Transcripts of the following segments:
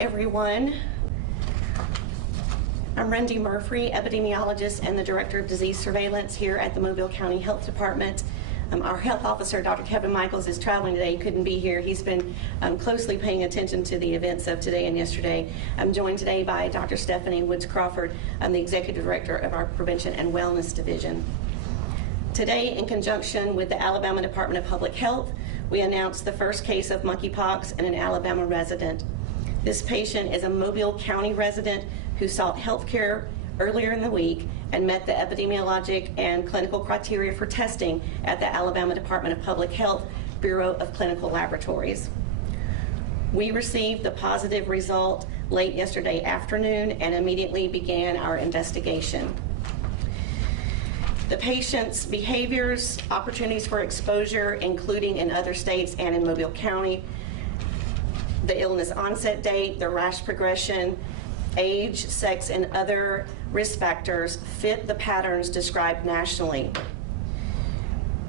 Everyone. I'm Rendi Murphee, epidemiologist and the Director of Disease Surveillance here at the Mobile County Health Department. Our health officer, Dr. Kevin Michaels, is traveling today. He couldn't be here. He's been closely paying attention to the events of today and yesterday. I'm joined today by Dr. Stephanie Woods Crawford, the Executive Director of our Prevention and Wellness Division. Today, in conjunction with the Alabama Department of Public Health, we announced the first case of monkeypox in an Alabama resident. This patient is a Mobile County resident who sought health care earlier in the week and met the epidemiologic and clinical criteria for testing at the Alabama Department of Public Health Bureau of Clinical Laboratories. We received the positive result late yesterday afternoon and immediately began our investigation. The patient's behaviors, opportunities for exposure, including in other states and in Mobile County, the illness onset date, the rash progression, age, sex, and other risk factors fit the patterns described nationally.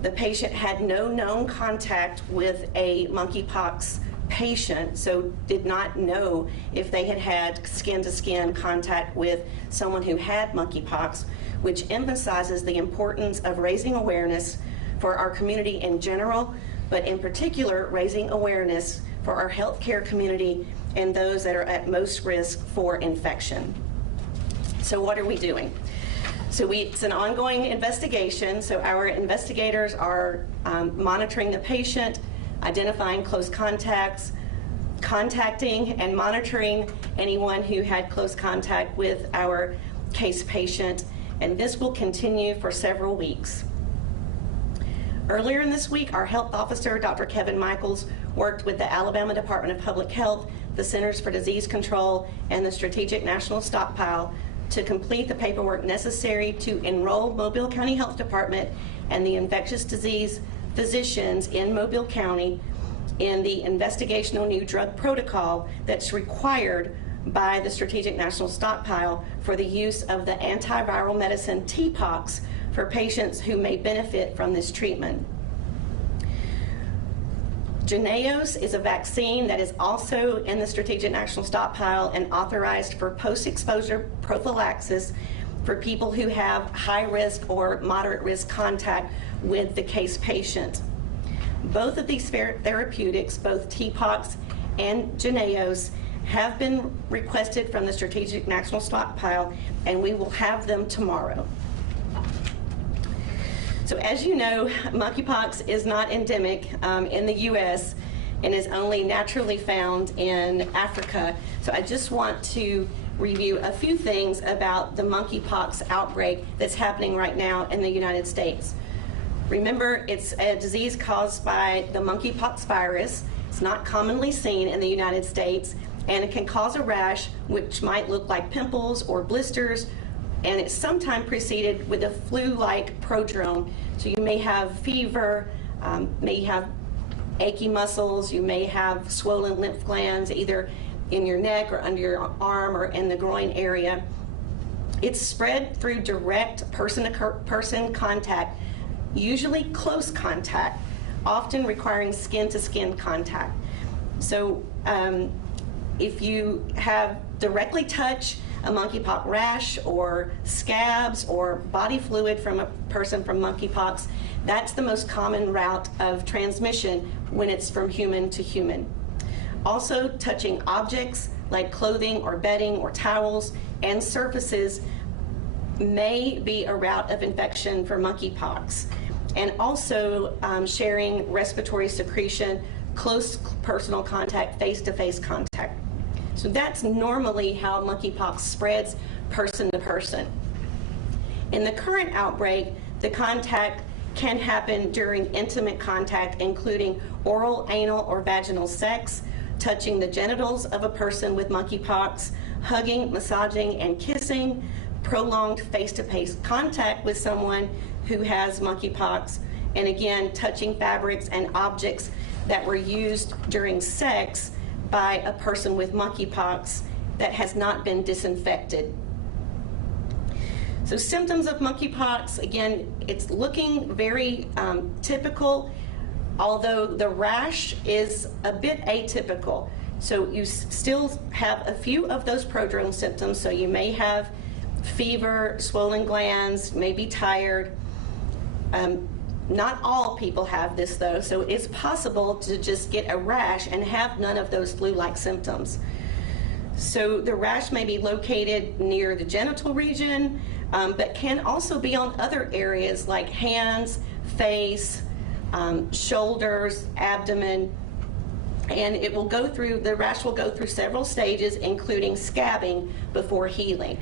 The patient had no known contact with a monkeypox patient, so did not know if they had had skin-to-skin contact with someone who had monkeypox, which emphasizes the importance of raising awareness for our community in general, but in particular, raising awareness for our healthcare community and those that are at most risk for infection. So what are we doing? So it's an ongoing investigation. So our investigators are monitoring the patient, identifying close contacts, contacting and monitoring anyone who had close contact with our case patient, and this will continue for several weeks. Earlier in this week, our health officer, Dr. Kevin Michaels, worked with the Alabama Department of Public Health, the Centers for Disease Control, and the Strategic National Stockpile to complete the paperwork necessary to enroll Mobile County Health Department and the infectious disease physicians in Mobile County in the investigational new drug protocol that's required by the Strategic National Stockpile for the use of the antiviral medicine TPOXX for patients who may benefit from this treatment. Jynneos is a vaccine that is also in the Strategic National Stockpile and authorized for post-exposure prophylaxis for people who have high risk or moderate risk contact with the case patient. Both of these therapeutics, both TPOXX and Jynneos, have been requested from the Strategic National Stockpile, and we will have them tomorrow. So as you know, monkeypox is not endemic in the U.S. and is only naturally found in Africa. So I just want to review a few things about the monkeypox outbreak that's happening right now in the United States. Remember, it's a disease caused by the monkeypox virus. It's not commonly seen in the United States, and it can cause a rash which might look like pimples or blisters, and it's sometimes preceded with a flu-like prodrome. So you may have fever, may have achy muscles, you may have swollen lymph glands either in your neck or under your arm or in the groin area. It's spread through direct person-to-person contact, usually close contact, often requiring skin-to-skin contact. So if you have directly touch a monkeypox rash or scabs or body fluid from a person from monkeypox, that's the most common route of transmission when it's from human to human. Also, touching objects like clothing or bedding or towels and surfaces may be a route of infection for monkeypox. And also sharing respiratory secretion, close personal contact, face-to-face contact. So that's normally how monkeypox spreads person to person. In the current outbreak, the contact can happen during intimate contact, including oral, anal, or vaginal sex, touching the genitals of a person with monkeypox, hugging, massaging, and kissing, prolonged face-to-face contact with someone who has monkeypox, and again, touching fabrics and objects that were used during sex by a person with monkeypox that has not been disinfected. So symptoms of monkeypox, again, it's looking very typical, although the rash is a bit atypical. So you still have a few of those prodrome symptoms. So you may have fever, swollen glands, may be tired. Not all people have this though, so it's possible to just get a rash and have none of those flu-like symptoms. So the rash may be located near the genital region, but can also be on other areas like hands, face, shoulders, abdomen, and it will go through, the rash will go through several stages, including scabbing before healing.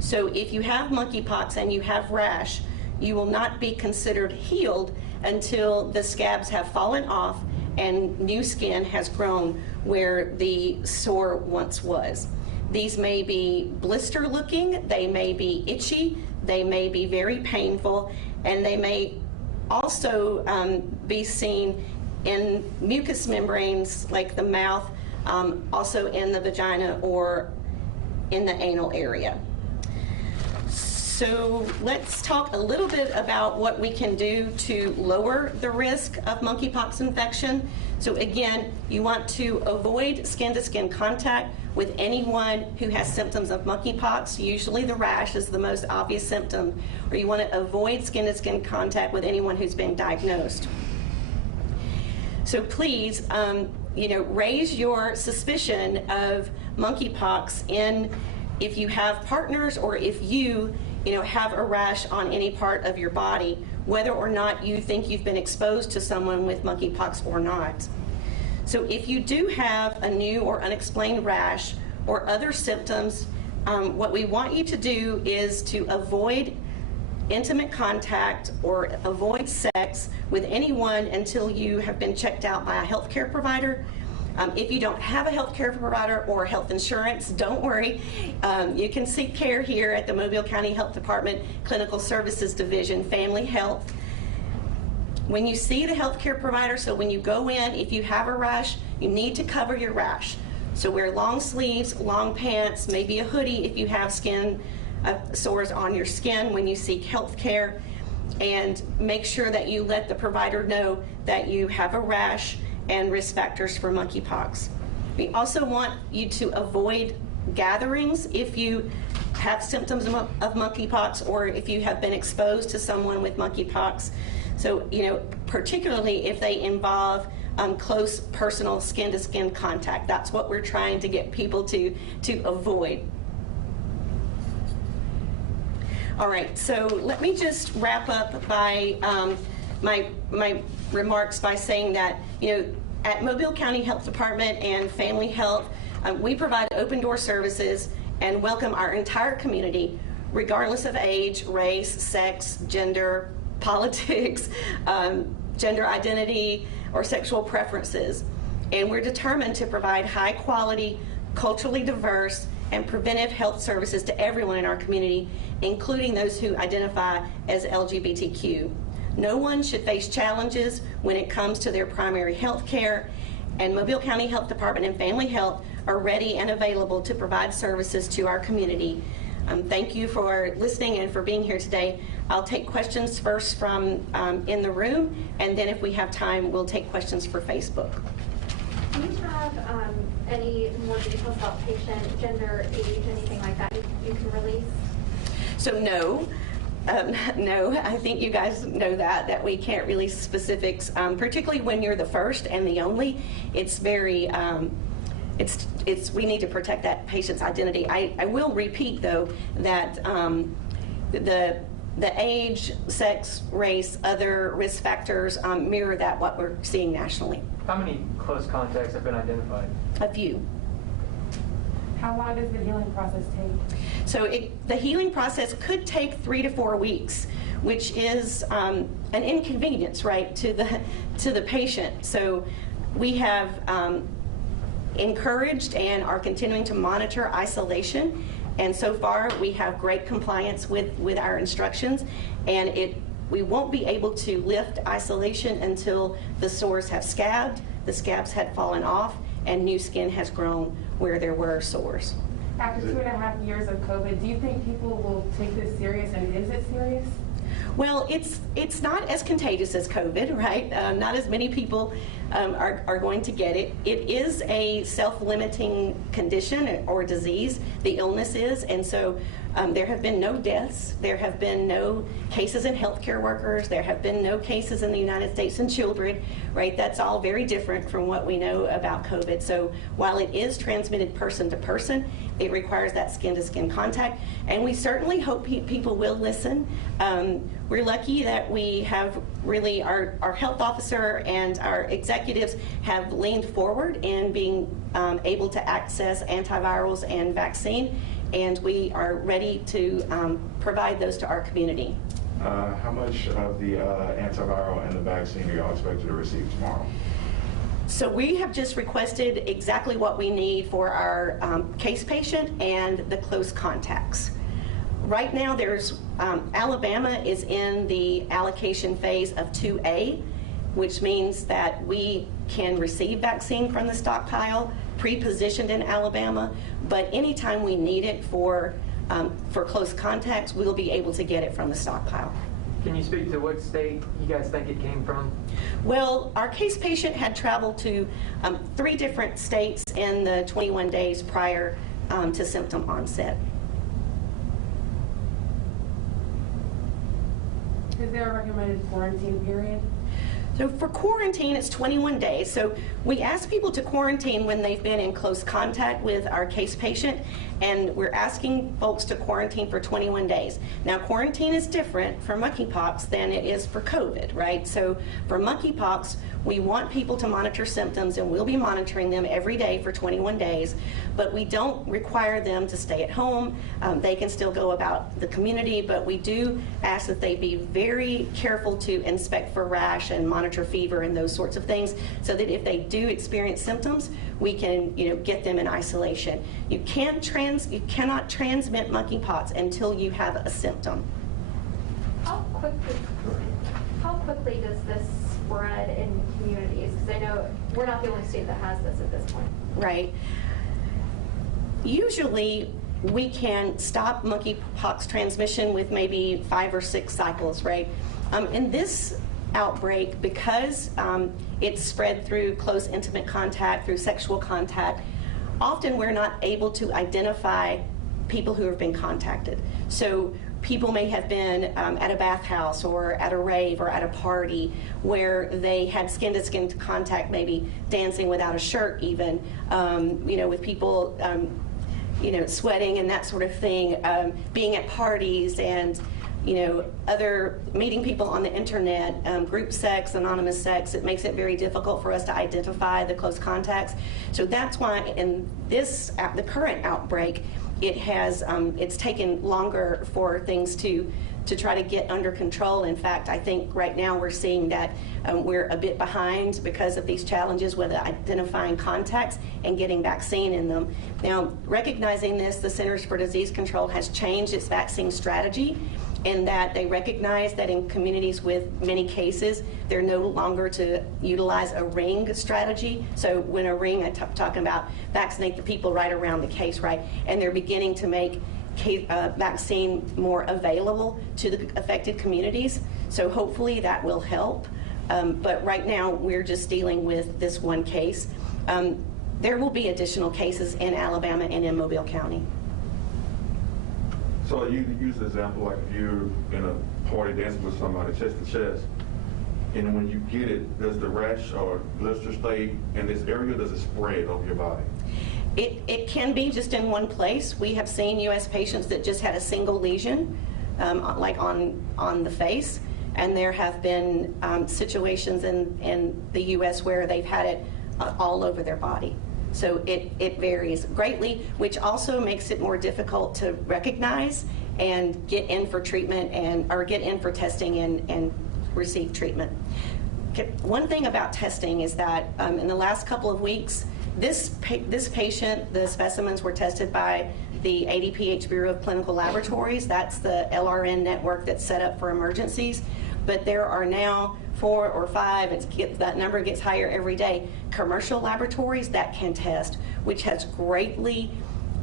So if you have monkeypox and you have rash, you will not be considered healed until the scabs have fallen off and new skin has grown where the sore once was. These may be blister looking, they may be itchy, they may be very painful, and they may also be seen in mucous membranes like the mouth, also in the vagina or in the anal area. So let's talk a little bit about what we can do to lower the risk of monkeypox infection. So again, you want to avoid skin-to-skin contact with anyone who has symptoms of monkeypox. Usually the rash is the most obvious symptom, or you want to avoid skin-to-skin contact with anyone who's been diagnosed. So please, raise your suspicion of monkeypox if you have partners or if you have a rash on any part of your body, whether or not you think you've been exposed to someone with monkeypox or not. So if you do have a new or unexplained rash or other symptoms, what we want you to do is to avoid intimate contact or avoid sex with anyone until you have been checked out by a healthcare provider. If you don't have a healthcare provider or health insurance, don't worry. You can seek care here at the Mobile County Health Department Clinical Services Division, Family Health. When you see the healthcare provider, so when you go in, if you have a rash, you need to cover your rash. So wear long sleeves, long pants, maybe a hoodie if you have skin sores on your skin when you seek health care, and make sure that you let the provider know that you have a rash and risk factors for monkeypox. We also want you to avoid gatherings if you have symptoms of monkeypox or if you have been exposed to someone with monkeypox. So, particularly if they involve close personal skin-to-skin contact. That's what we're trying to get people to avoid. All right, so let me just wrap up by my remarks by saying that, at Mobile County Health Department and Family Health, we provide open door services and welcome our entire community, regardless of age, race, sex, gender, politics, gender identity, or sexual preferences. And we're determined to provide high quality, culturally diverse, and preventive health services to everyone in our community, including those who identify as LGBTQ. No one should face challenges when it comes to their primary health care, and Mobile County Health Department and Family Health are ready and available to provide services to our community. Thank you for listening and for being here today. I'll take questions first from in the room, and then if we have time, we'll take questions for Facebook. Do you have any more details about patient, gender, age, anything like that you can release? So no. No, I think you guys know that we can't release specifics, particularly when you're the first and the only. It's very, we need to protect that patient's identity. I will repeat though that the age, sex, race, other risk factors mirror what we're seeing nationally. How many close contacts have been identified? A few. How long does the healing process take? So the healing process could take 3 to 4 weeks, which is an inconvenience, right, to the patient. So we have encouraged and are continuing to monitor isolation, and so far we have great compliance with our instructions, and we won't be able to lift isolation until the sores have scabbed, the scabs had fallen off, and new skin has grown where there were sores. After 2.5 years of COVID, do you think people will take this serious, and is it serious? Well, it's not as contagious as COVID, right? Not as many people are going to get it. It is a self-limiting condition or disease, the illness is, and so there have been no deaths, there have been no cases in healthcare workers, there have been no cases in the United States in children, right? That's all very different from what we know about COVID. So while it is transmitted person to person, it requires that skin-to-skin contact, and we certainly hope people will listen. We're lucky that we have really, our health officer and our executives have leaned forward in being able to access antivirals and vaccine, and we are ready to provide those to our community. How much of the antiviral and the vaccine are y'all expected to receive tomorrow? So we have just requested exactly what we need for our case patient and the close contacts. Right now, there's Alabama is in the allocation phase of 2A, which means that we can receive vaccine from the stockpile, pre-positioned in Alabama, but anytime we need it for close contacts, we'll be able to get it from the stockpile. Can you speak to what state you guys think it came from? Well, our case patient had traveled to 3 different states in the 21 days prior to symptom onset. Is there a recommended quarantine period? So for quarantine, it's 21 days. So we ask people to quarantine when they've been in close contact with our case patient, and we're asking folks to quarantine for 21 days. Now, quarantine is different for monkeypox than it is for COVID, right? So for monkeypox, we want people to monitor symptoms, and we'll be monitoring them every day for 21 days, but we don't require them to stay at home. They can still go about the community, but we do ask that they be very careful to inspect for rash and monitor fever and those sorts of things, so that if they do experience symptoms, we can, get them in isolation. You cannot transmit monkeypox until you have a symptom. How quickly does this spread in communities? Because I know we're not the only state that has this at this point. Right. Usually, we can stop monkeypox transmission with maybe 5 or 6 cycles, right? In this outbreak, because it's spread through close intimate contact, through sexual contact, often we're not able to identify people who have been contacted. So people may have been at a bathhouse or at a rave or at a party where they had skin-to-skin contact, maybe dancing without a shirt even, with people sweating and that sort of thing, being at parties and other meeting people on the internet, group sex, anonymous sex. It makes it very difficult for us to identify the close contacts. So that's why in the current outbreak, it's taken longer for things to try to get under control. In fact, I think right now we're seeing that we're a bit behind because of these challenges with identifying contacts and getting vaccine in them. Now, recognizing this, the Centers for Disease Control has changed its vaccine strategy, in that they recognize that in communities with many cases, they're no longer to utilize a ring strategy. So when a ring, I'm talking about vaccinate the people right around the case, right? And they're beginning to make vaccine more available to the affected communities. So hopefully that will help. But right now, we're just dealing with this one case. There will be additional cases in Alabama and in Mobile County. So you use the example like if you're in a party dancing with somebody chest to chest, and when you get it, does the rash or blister stay in this area, or does it spread over your body? It can be just in one place. We have seen U.S. patients that just had a single lesion, like on the face, and there have been situations in the U.S. where they've had it all over their body. So it varies greatly, which also makes it more difficult to recognize and get in for treatment or get in for testing and receive treatment. One thing about testing is that in the last couple of weeks, this patient, the specimens were tested by the ADPH Bureau of Clinical Laboratories. That's the LRN network that's set up for emergencies. But there are now 4 or 5, that number gets higher every day, commercial laboratories that can test, which has greatly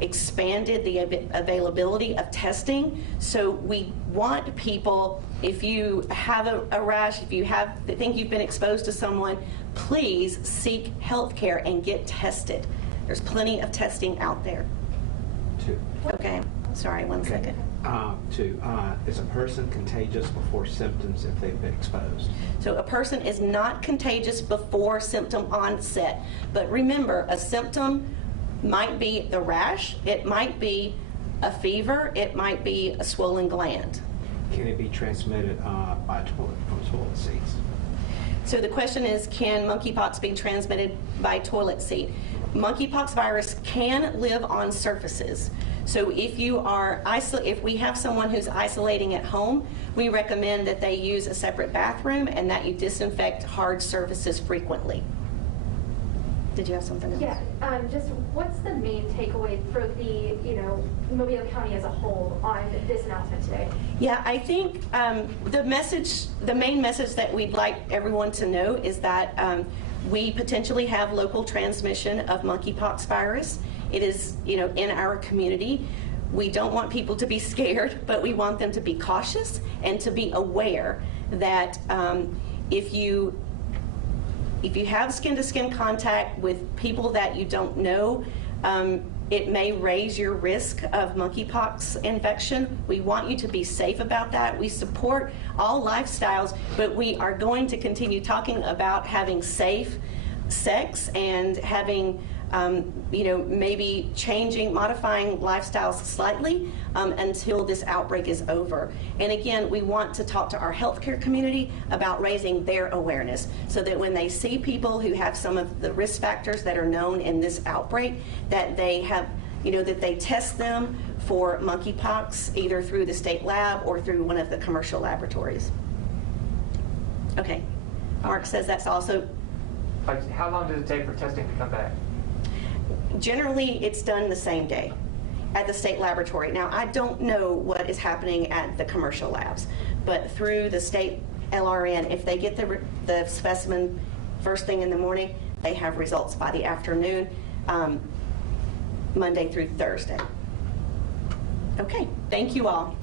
expanded the availability of testing. So we want people, if you have a rash, if you think you've been exposed to someone, please seek health care and get tested. There's plenty of testing out there. Two. Okay, sorry, one second. Two, is a person contagious before symptoms if they've been exposed? So a person is not contagious before symptom onset. But remember, a symptom might be the rash, it might be a fever, it might be a swollen gland. Can it be transmitted by from toilet seats? So the question is, can monkeypox be transmitted by toilet seat? Monkeypox virus can live on surfaces. So if we have someone who's isolating at home, we recommend that they use a separate bathroom and that you disinfect hard surfaces frequently. Did you have something else? Yeah, just what's the main takeaway for the, Mobile County as a whole on this announcement today? Yeah, I think the main message that we'd like everyone to know is that we potentially have local transmission of monkeypox virus. It is, in our community. We don't want people to be scared, but we want them to be cautious and to be aware that if you have skin-to-skin contact with people that you don't know, it may raise your risk of monkeypox infection. We want you to be safe about that. We support all lifestyles, but we are going to continue talking about having safe sex and having maybe modifying lifestyles slightly until this outbreak is over. And again, we want to talk to our healthcare community about raising their awareness so that when they see people who have some of the risk factors that are known in this outbreak, that they have, that they test them for monkeypox either through the state lab or through one of the commercial laboratories. Okay, Mark says that's also. How long does it take for testing to come back? Generally, it's done the same day at the state laboratory. Now, I don't know what is happening at the commercial labs, but through the state LRN, if they get the specimen first thing in the morning, they have results by the afternoon, Monday through Thursday. Okay, thank you all.